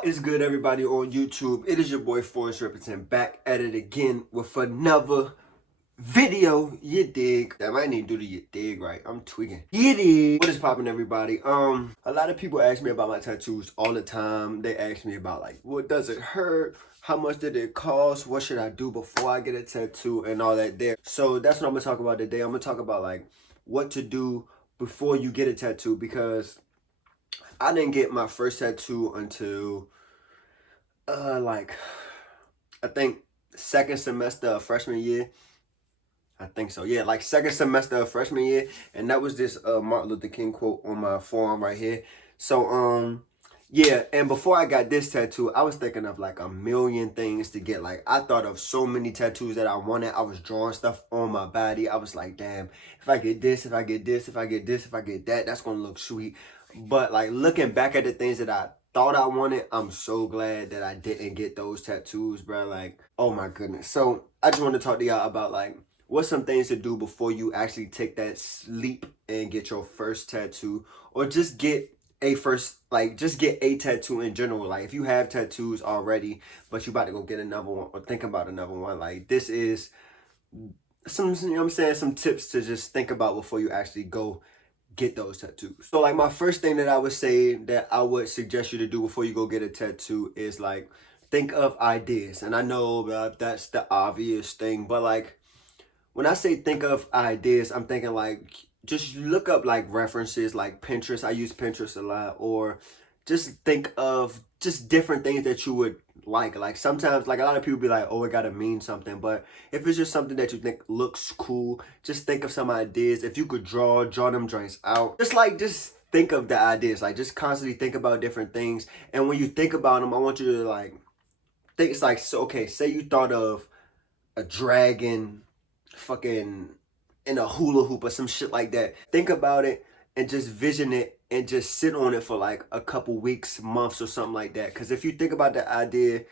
What is good, everybody on YouTube? It is your boy Forrest representing, back at it again with another video. You dig? Damn, I need to do the you dig right. I'm tweaking. You dig? What is popping, everybody? A lot of people ask me about my tattoos all the time. They ask me about like, what does it hurt? How much did it cost? What should I do before I get a tattoo and all that there? So that's what I'm gonna talk about today. I'm gonna talk about like what to do before you get a tattoo, because I didn't get my first tattoo until like I think second semester of freshman year. I think so. Yeah, like second semester of freshman year, and that was this Martin Luther King quote on my forearm right here. So yeah, and before I got this tattoo, I was thinking of like a million things to get. Like I thought of so many tattoos that I wanted. I was drawing stuff on my body. I was like, damn, if I get this, if I get this, if I get this, if I get that, that's gonna look sweet. But like looking back at the things that I thought I wanted, I'm so glad that I didn't get those tattoos, bro. Like, oh my goodness. So I just want to talk to y'all about like what's some things to do before you actually take that leap and get your first tattoo, or just get a tattoo in general. Like if you have tattoos already but you about to go get another one or think about another one, like this is some, you know what I'm saying, some tips to just think about before you actually go get those tattoos. So like my first thing that I would say that I would suggest you to do before you go get a tattoo is like think of ideas. And I know that's the obvious thing, but like when I say think of ideas, I'm thinking like just look up like references like Pinterest. I use Pinterest a lot. Or just think of just different things that you would like sometimes, like a lot of people be like, oh, it gotta mean something. But if it's just something that you think looks cool, just think of some ideas. If you could draw them joints out. Just think of the ideas. Like just constantly think about different things. And when you think about them, I want you to like think. It's like, so okay, say you thought of a dragon fucking in a hula hoop or some shit like that. Think about it and just vision it and just sit on it for like a couple weeks, months, or something like that. Because if you think about the idea,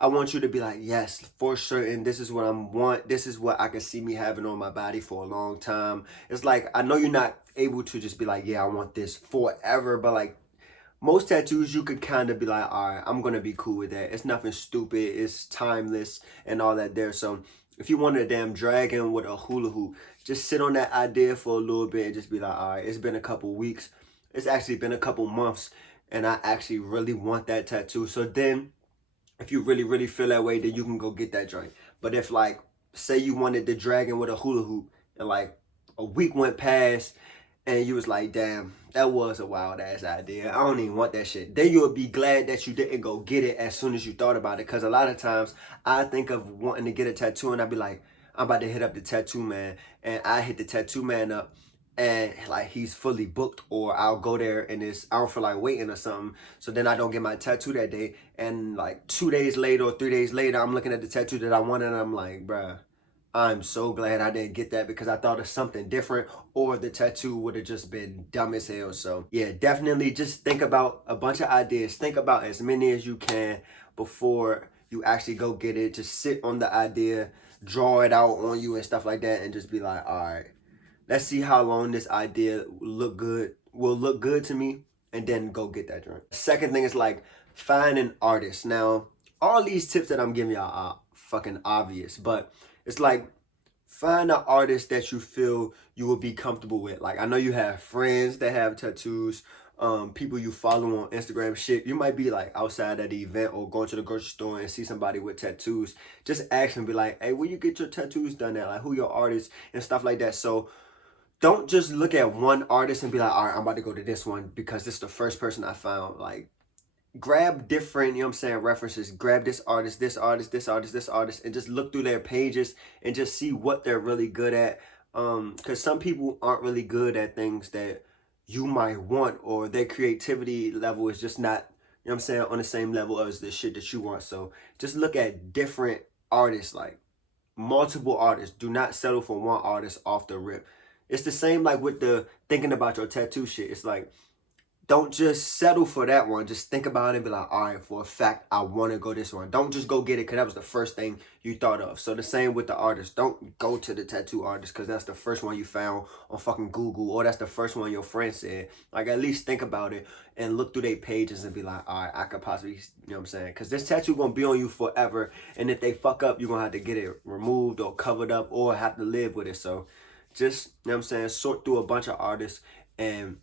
I want you to be like, yes, for certain, this is what I want. This is what I can see me having on my body for a long time. It's like, I know you're not able to just be like, yeah, I want this forever. But like most tattoos, you could kind of be like, all right, I'm going to be cool with that. It's nothing stupid. It's timeless and all that there. So if you want a damn dragon with a hula hoop, just sit on that idea for a little bit and just be like, all right, it's been a couple weeks. It's actually been a couple months, and I actually really want that tattoo. So then if you really, really feel that way, then you can go get that joint. But if like, say you wanted the dragon with a hula hoop and like a week went past and you was like, damn, that was a wild ass idea, I don't even want that shit, then you'll be glad that you didn't go get it as soon as you thought about it. Because a lot of times I think of wanting to get a tattoo and I'd be like, I'm about to hit up the tattoo man, and I hit the tattoo man up and like he's fully booked, or I'll go there and I don't feel like waiting or something, so then I don't get my tattoo that day, and like 2 days later or 3 days later I'm looking at the tattoo that I wanted and I'm like, bruh, I'm so glad I didn't get that because I thought of something different, or the tattoo would have just been dumb as hell. So yeah, definitely just think about a bunch of ideas. Think about as many as you can before you actually go get it. Just sit on the idea, draw it out on you and stuff like that, and just be like, all right, let's see how long this idea will look good to me, and then go get that joint. Second thing is like find an artist. Now, all these tips that I'm giving y'all are fucking obvious, but it's like find an artist that you feel you will be comfortable with. Like I know you have friends that have tattoos, people you follow on Instagram, shit. You might be like outside at the event or going to the grocery store and see somebody with tattoos. Just ask them, be like, hey, where you get your tattoos done at? Like who your artists and stuff like that. So don't just look at one artist and be like, all right, I'm about to go to this one because this is the first person I found. Like grab different, you know what I'm saying, references. Grab this artist, this artist, this artist, this artist, and just look through their pages and just see what they're really good at. Because some people aren't really good at things that you might want, or their creativity level is just not, you know what I'm saying, on the same level as the shit that you want. So just look at different artists, like multiple artists. Do not settle for one artist off the rip. It's the same like with the thinking about your tattoo shit. It's like, don't just settle for that one. Just think about it and be like, all right, for a fact, I want to go this one. Don't just go get it because that was the first thing you thought of. So the same with the artist. Don't go to the tattoo artist because that's the first one you found on fucking Google, or that's the first one your friend said. Like, at least think about it and look through their pages and be like, all right, I could possibly, you know what I'm saying? Because this tattoo going to be on you forever. And if they fuck up, you're going to have to get it removed or covered up or have to live with it. So just, you know what I'm saying, sort through a bunch of artists and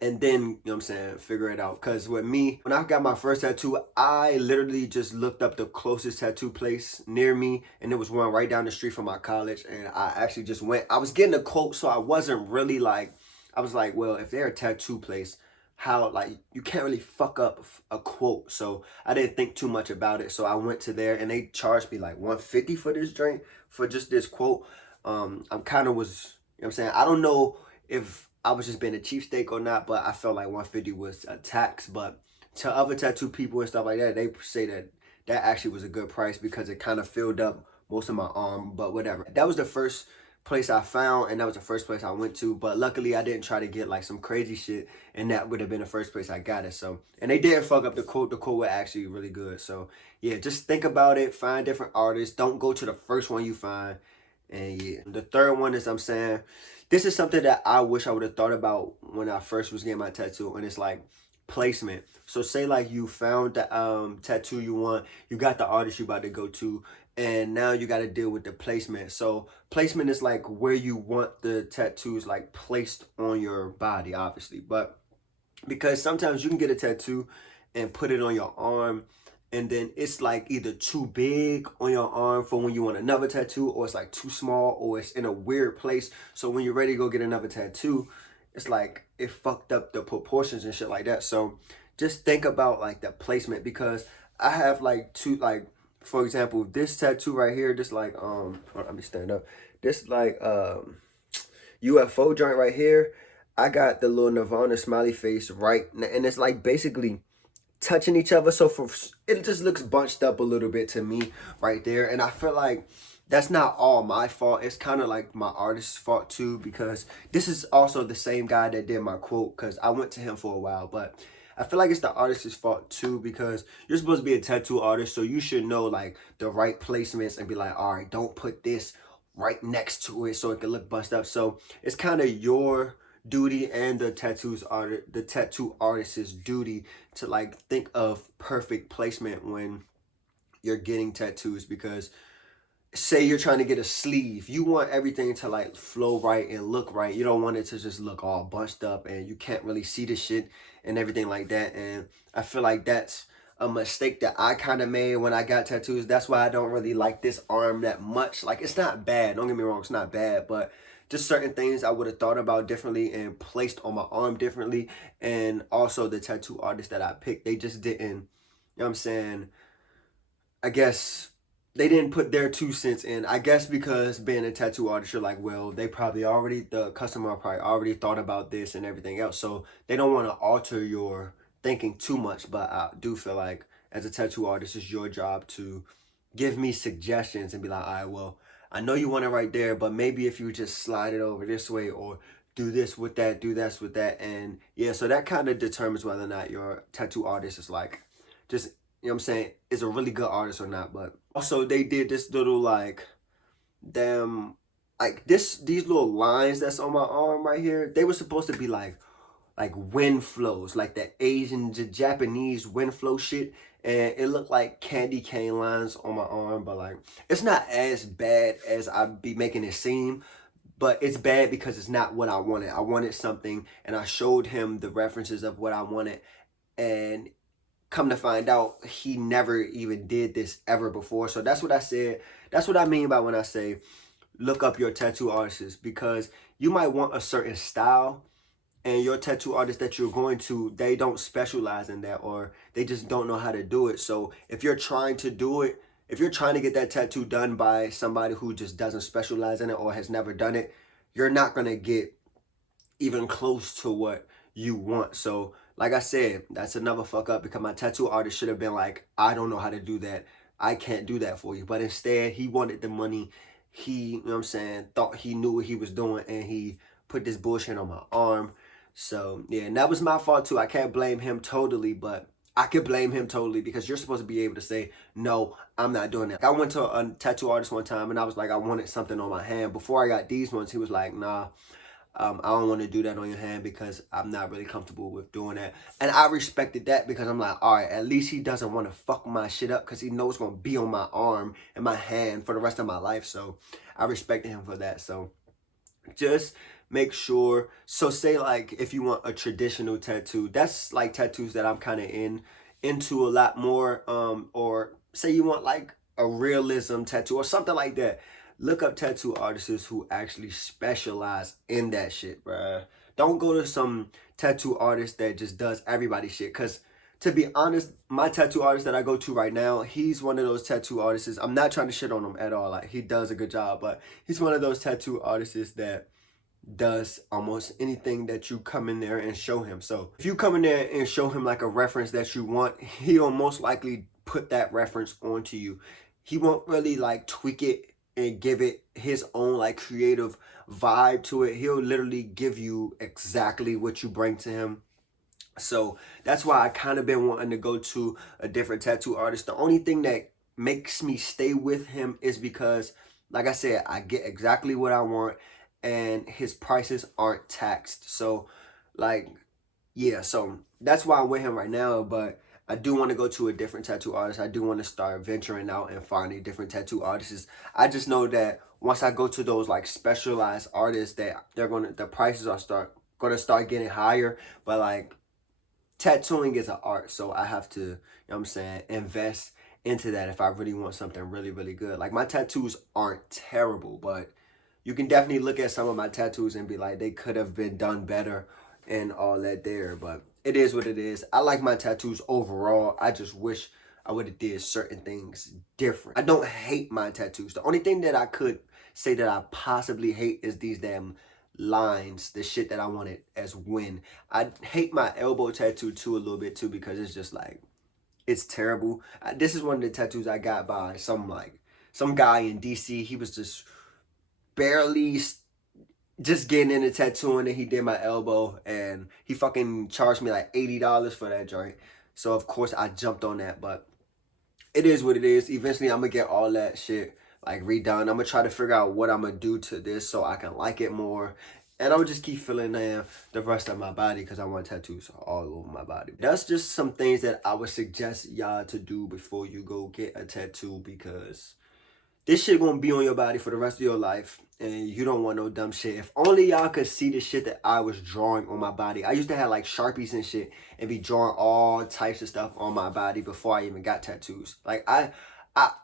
then, you know what I'm saying, figure it out. Because with me, when I got my first tattoo, I literally just looked up the closest tattoo place near me, and it was one right down the street from my college. And I actually just went. I was getting a quote, so I wasn't really like, I was like, well, if they're a tattoo place, how, like, you can't really fuck up a quote. So I didn't think too much about it. So I went to there, and they charged me like $150 for this drink, for just this quote. I'm kind of was, you know what I'm saying, I don't know if I was just being a cheapskate or not, but I felt like $150 was a tax. But to other tattoo people and stuff like that, they say that that actually was a good price because it kind of filled up most of my arm, but whatever. That was the first place I found, and that was the first place I went to. But luckily I didn't try to get like some crazy shit, and that would have been the first place I got it. So, and they didn't fuck up the quote. The quote was actually really good. So yeah, just think about it. Find different artists. Don't go to the first one you find. And yeah, the third one is, I'm saying, this is something that I wish I would have thought about when I first was getting my tattoo, and it's like placement. So say like you found the tattoo you want, you got the artist you about to go to, and now you got to deal with the placement. So placement is like where you want the tattoos like placed on your body, obviously. But because sometimes you can get a tattoo and put it on your arm, and then it's like either too big on your arm for when you want another tattoo, or it's like too small, or it's in a weird place. So when you're ready to go get another tattoo, it's like it fucked up the proportions and shit like that. So just think about like the placement, because I have like two, like, for example, this tattoo right here, this like, let me stand up. This like UFO joint right here. I got the little Nirvana smiley face right, and it's like basically touching each other, so for it just looks bunched up a little bit to me right there. And I feel like that's not all my fault. It's kind of like my artist's fault too, because this is also the same guy that did my quote, because I went to him for a while. But I feel like it's the artist's fault too, because you're supposed to be a tattoo artist, so you should know like the right placements and be like, all right, don't put this right next to it so it can look bust up. So it's kind of your duty and the tattoo artist's duty to like think of perfect placement when you're getting tattoos. Because say you're trying to get a sleeve, you want everything to like flow right and look right. You don't want it to just look all bunched up and you can't really see the shit and everything like that. And I feel like that's a mistake that I kind of made when I got tattoos. That's why I don't really like this arm that much. Like, it's not bad, don't get me wrong, it's not bad, but just certain things I would have thought about differently and placed on my arm differently. And also the tattoo artist that I picked, they just didn't, you know what I'm saying, I guess they didn't put their 2 cents in. I guess because being a tattoo artist, you're like, well, they probably already, the customer probably already thought about this and everything else. So they don't want to alter your thinking too much. But I do feel like as a tattoo artist, it's your job to give me suggestions and be like, all right, well, I know you want it right there, but maybe if you just slide it over this way, or do this with that, do this with that. And yeah, so that kind of determines whether or not your tattoo artist is like, just, you know what I'm saying, is a really good artist or not. But also they did this little like, like these little lines that's on my arm right here, they were supposed to be like wind flows, like the Asian, Japanese wind flow shit. And it looked like candy cane lines on my arm, but like, it's not as bad as I'd be making it seem, but it's bad because it's not what I wanted. I wanted something, and I showed him the references of what I wanted, and come to find out, he never even did this ever before. So that's what I said. That's what I mean by when I say, look up your tattoo artists, because you might want a certain style, and your tattoo artist that you're going to, they don't specialize in that, or they just don't know how to do it. So if you're trying to do it, if you're trying to get that tattoo done by somebody who just doesn't specialize in it or has never done it, you're not going to get even close to what you want. So like I said, that's another fuck up, because my tattoo artist should have been like, I don't know how to do that, I can't do that for you. But instead, he wanted the money. He, you know what I'm saying, thought he knew what he was doing, and he put this bullshit on my arm. So yeah, and that was my fault too. I can't blame him totally, but I could blame him totally because you're supposed to be able to say, no, I'm not doing that. I went to a tattoo artist one time and I was like, I wanted something on my hand. Before I got these ones, he was like, nah, I don't want to do that on your hand because I'm not really comfortable with doing that. And I respected that because I'm like, all right, at least he doesn't want to fuck my shit up because he knows it's going to be on my arm and my hand for the rest of my life. So I respected him for that. So just make sure. So say like if you want a traditional tattoo, that's like tattoos that I'm kind of into a lot more. Or say you want like a realism tattoo or something like that. Look up tattoo artists who actually specialize in that shit, bruh. Don't go to some tattoo artist that just does everybody's shit. Cause to be honest, my tattoo artist that I go to right now, he's one of those tattoo artists. I'm not trying to shit on him at all. Like he does a good job, but he's one of those tattoo artists that does almost anything that you come in there and show him. So if you come in there and show him like a reference that you want, he'll most likely put that reference onto you. He won't really like tweak it and give it his own like creative vibe to it. He'll literally give you exactly what you bring to him. So that's why I kind of been wanting to go to a different tattoo artist. The only thing that makes me stay with him is because, like I said, I get exactly what I want and his prices aren't taxed. So like, yeah, so that's why I'm with him right now. But I do want to go to a different tattoo artist. I do want to start venturing out and finding different tattoo artists. I just know that once I go to those like specialized artists, that the prices are gonna start getting higher. But like tattooing is an art, so I have to, you know what I'm saying, invest into that if I really want something really, really good. Like my tattoos aren't terrible, but you can definitely look at some of my tattoos and be like, they could have been done better and all that there. But it is what it is. I like my tattoos overall. I just wish I would have did certain things different. I don't hate my tattoos. The only thing that I could say that I possibly hate is these damn lines, the shit that I wanted as win. I hate my elbow tattoo too a little bit too because it's just like, it's terrible. This is one of the tattoos I got by some guy in DC. He was just barely just getting into tattooing and he did my elbow and he fucking charged me like $80 for that joint. So of course I jumped on that, but it is what it is. Eventually I'm gonna get all that shit like redone. I'm gonna try to figure out what I'm gonna do to this so I can like it more. And I'll just keep filling in the rest of my body because I want tattoos all over my body. That's just some things that I would suggest y'all to do before you go get a tattoo, because this shit gonna be on your body for the rest of your life and you don't want no dumb shit. If only y'all could see the shit that I was drawing on my body. I used to have like Sharpies and shit and be drawing all types of stuff on my body before I even got tattoos. Like I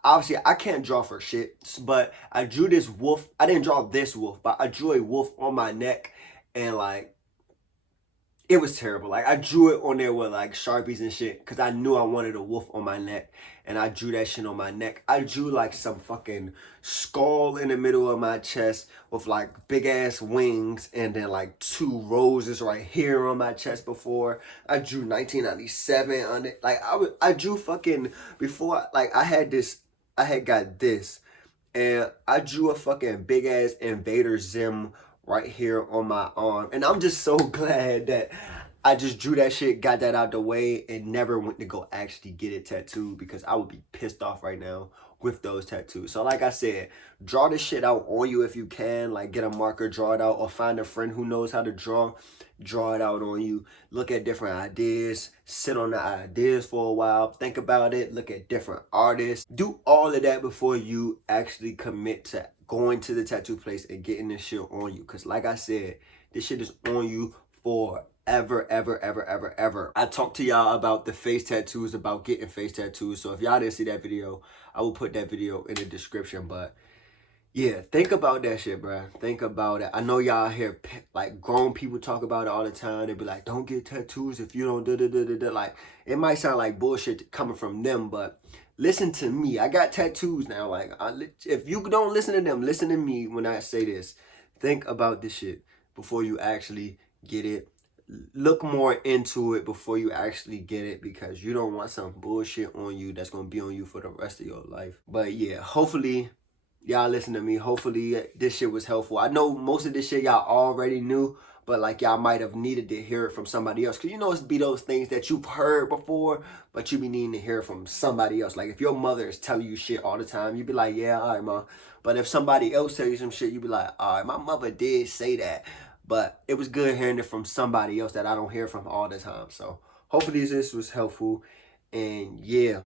obviously I can't draw for shit, but I drew this wolf. I didn't draw this wolf, but I drew a wolf on my neck and like it was terrible. Like I drew it on there with like Sharpies and shit because I knew I wanted a wolf on my neck, and I drew that shit on my neck. I drew like some fucking skull in the middle of my chest with like big ass wings and then like 2 roses right here on my chest before. I drew 1997 on it. Like I drew fucking before, like I had got this and I drew a fucking big ass Invader Zim right here on my arm. And I'm just so glad that I just drew that shit, got that out the way, and never went to go actually get it tattooed because I would be pissed off right now with those tattoos. So like I said, draw this shit out on you if you can. Like get a marker, draw it out, or find a friend who knows how to draw it out on you. Look at different ideas, sit on the ideas for a while, think about it, look at different artists. Do all of that before you actually commit to going to the tattoo place and getting this shit on you. Because like I said, this shit is on you forever, ever. I talked to y'all about the face tattoos, about getting face tattoos. So if y'all didn't see that video, I will put that video in the description. But yeah, think about that shit, bro. Think about it. I know y'all hear like grown people talk about it all the time. They be like, don't get tattoos if you don't da-da-da-da-da. Like, it might sound like bullshit coming from them, but listen to me. I got tattoos now. Like, if you don't listen to them, listen to me when I say this. Think about this shit before you actually get it. Look more into it before you actually get it, because you don't want some bullshit on you that's going to be on you for the rest of your life. But yeah, hopefully y'all listen to me. Hopefully this shit was helpful. I know most of this shit y'all already knew, but like y'all might have needed to hear it from somebody else. Cause you know it's be those things that you've heard before, but you be needing to hear it from somebody else. Like if your mother is telling you shit all the time, you be like, yeah, all right, mom. But if somebody else tell you some shit, you be like, all right, my mother did say that. But it was good hearing it from somebody else that I don't hear from all the time. So hopefully this was helpful. And yeah.